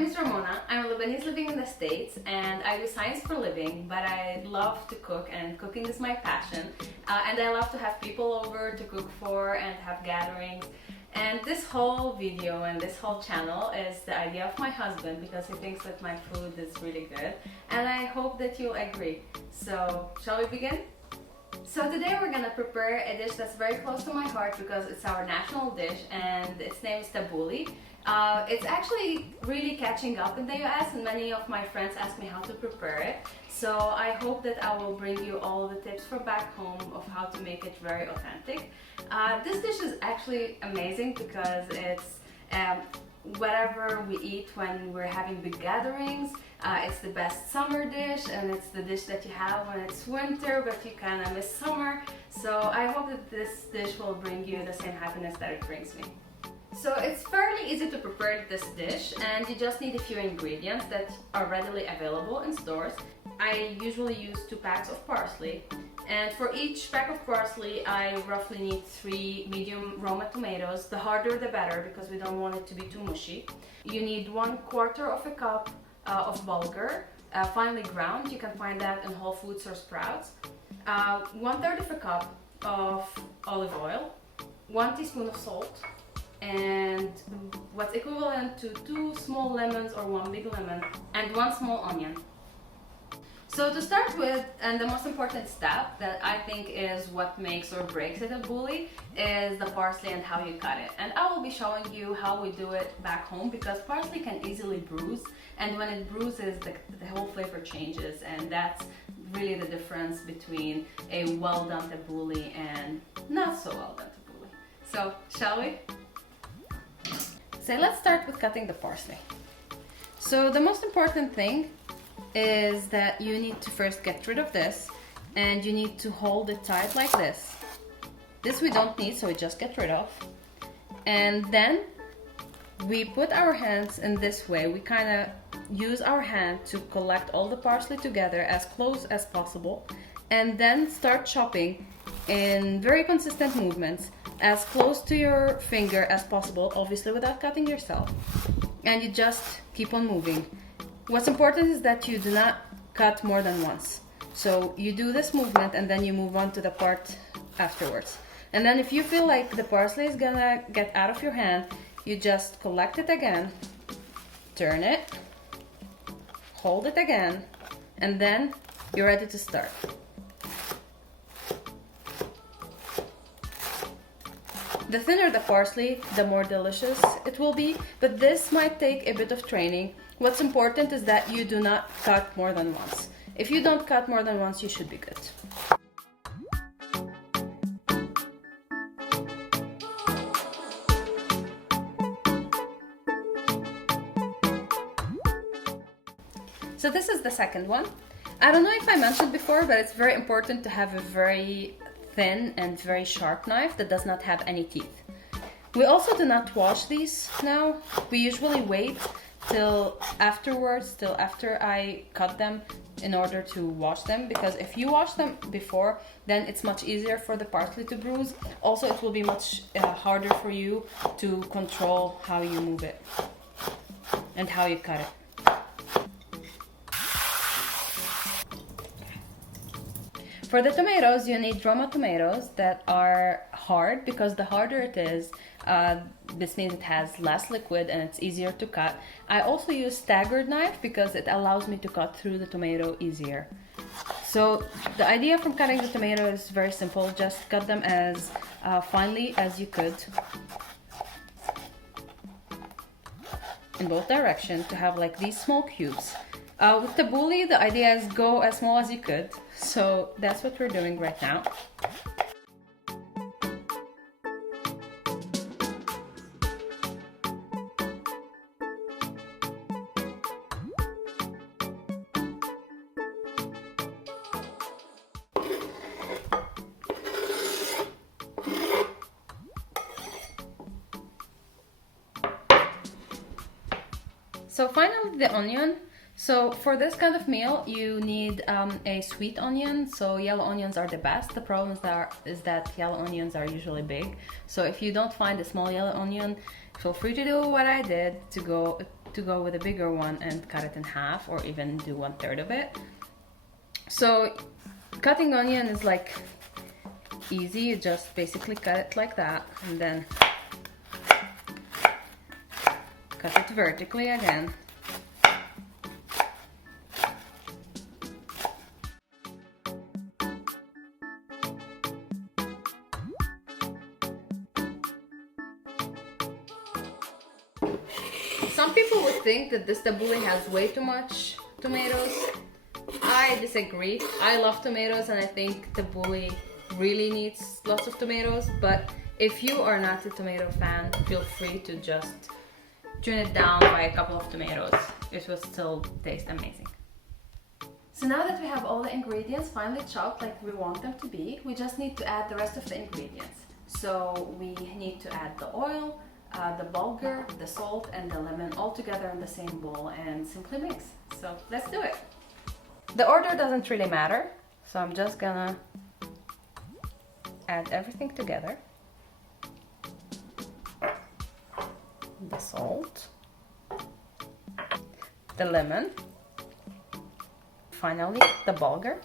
name is Ramona. I'm a Lebanese living in the States and I do science for a living, but I love to cook and cooking is my passion. And I love to have people over to cook for and have gatherings. And this whole video and this whole channel is the idea of my husband because he thinks that my food is really good. And I hope that you'll agree. So, shall we begin? So today we're gonna prepare a dish that's very close to my heart because it's our national dish and its name is Tabouli. It's actually really catching up in the US and many of my friends ask me how to prepare it. So I hope that I will bring you all the tips from back home of how to make it very authentic. This dish is actually amazing because it's whatever we eat when we're having big gatherings. It's the best summer dish and it's the dish that you have when it's winter but you kind of miss summer. So I hope that this dish will bring you the same happiness that it brings me. So it's fairly easy to prepare this dish and you just need a few ingredients that are readily available in stores. I usually use 2 packs of parsley, and for each pack of parsley I roughly need 3 medium Roma tomatoes. The harder the better because we don't want it to be too mushy. You need 1/4 cup of bulgur, finely ground. You can find that in Whole Foods or Sprouts. 1/3 cup of olive oil, 1 teaspoon of salt, and what's equivalent to 2 small lemons or 1 big lemon, and 1 small onion. So to start with, and the most important step that I think is what makes or breaks a tabouli, is the parsley and how you cut it. And I will be showing you how we do it back home because parsley can easily bruise, and when it bruises the whole flavor changes, and that's really the difference between a well done tabouli and not so well done tabouli. So shall we? So let's start with cutting the parsley. So the most important thing is that you need to first get rid of this and you need to hold it tight like this. This we don't need, so we just get rid of. And then we put our hands in this way. We kind of use our hand to collect all the parsley together as close as possible and then start chopping in very consistent movements as close to your finger as possible, obviously without cutting yourself. And you just keep on moving. What's important is that you do not cut more than once. So you do this movement and then you move on to the part afterwards. And then if you feel like the parsley is gonna get out of your hand, you just collect it again, turn it, hold it again, and then you're ready to start. The thinner the parsley, the more delicious it will be, but this might take a bit of training. What's important is that you do not cut more than once. If you don't cut more than once, you should be good. So this is the second one. I don't know if I mentioned before, but it's very important to have a very thin and very sharp knife that does not have any teeth. We also do not wash these now. We usually wait till after I cut them in order to wash them, because if you wash them before, then it's much easier for the parsley to bruise. Also, it will be much harder for you to control how you move it and how you cut it. For the tomatoes, you need Roma tomatoes that are hard, because the harder it is, this means it has less liquid and it's easier to cut. I also use staggered knife because it allows me to cut through the tomato easier. So the idea from cutting the tomato is very simple. Just cut them as finely as you could in both directions to have like these small cubes. With tabouli, the idea is go as small as you could. So that's what we're doing right now. So finally, the onion. So for this kind of meal, you need a sweet onion. So yellow onions are the best. The problem is that yellow onions are usually big. So if you don't find a small yellow onion, feel free to do what I did, to go to go with a bigger one and cut it in half, or even do 1/3 of it. So cutting onion is like easy. You just basically cut it like that and then cut it vertically again. Some people would think that this tabouli has way too much tomatoes. I disagree. I love tomatoes and I think tabouli really needs lots of tomatoes, but if you are not a tomato fan, feel free to just tune it down by a couple of tomatoes. It will still taste amazing. So now that we have all the ingredients finely chopped like we want them to be, we just need to add the rest of the ingredients. So we need to add the oil, the bulgur, the salt, and the lemon all together in the same bowl and simply mix. So let's do it. The order doesn't really matter, so I'm just gonna add everything together. The salt, the lemon, finally the bulgur.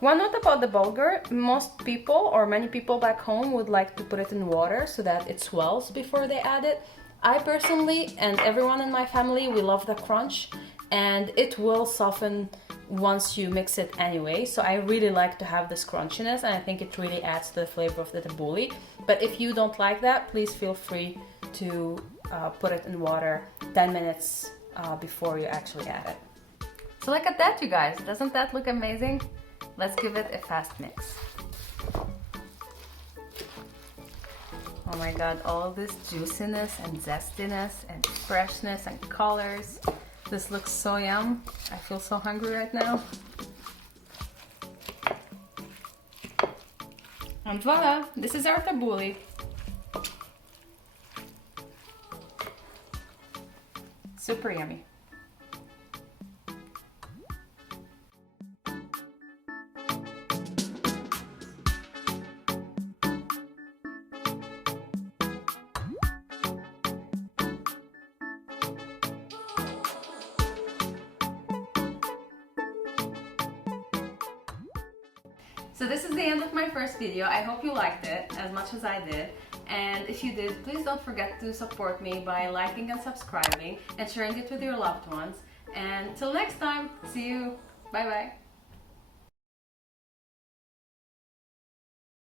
One note about the bulgur, most people or many people back home would like to put it in water so that it swells before they add it. I personally and everyone in my family, we love the crunch, and it will soften once you mix it anyway. So I really like to have this crunchiness, and I think it really adds to the flavor of the tabouli. But if you don't like that, please feel free to put it in water 10 minutes before you actually add it. So look at that, you guys. Doesn't that look amazing? Let's give it a fast mix. Oh my god, all this juiciness and zestiness and freshness and colors. This looks so yum. I feel so hungry right now. And voila, this is our tabouli. Super yummy. So this is the end of my first video. I hope you liked it as much as I did. And if you did, please don't forget to support me by liking and subscribing and sharing it with your loved ones. And till next time, see you. Bye bye.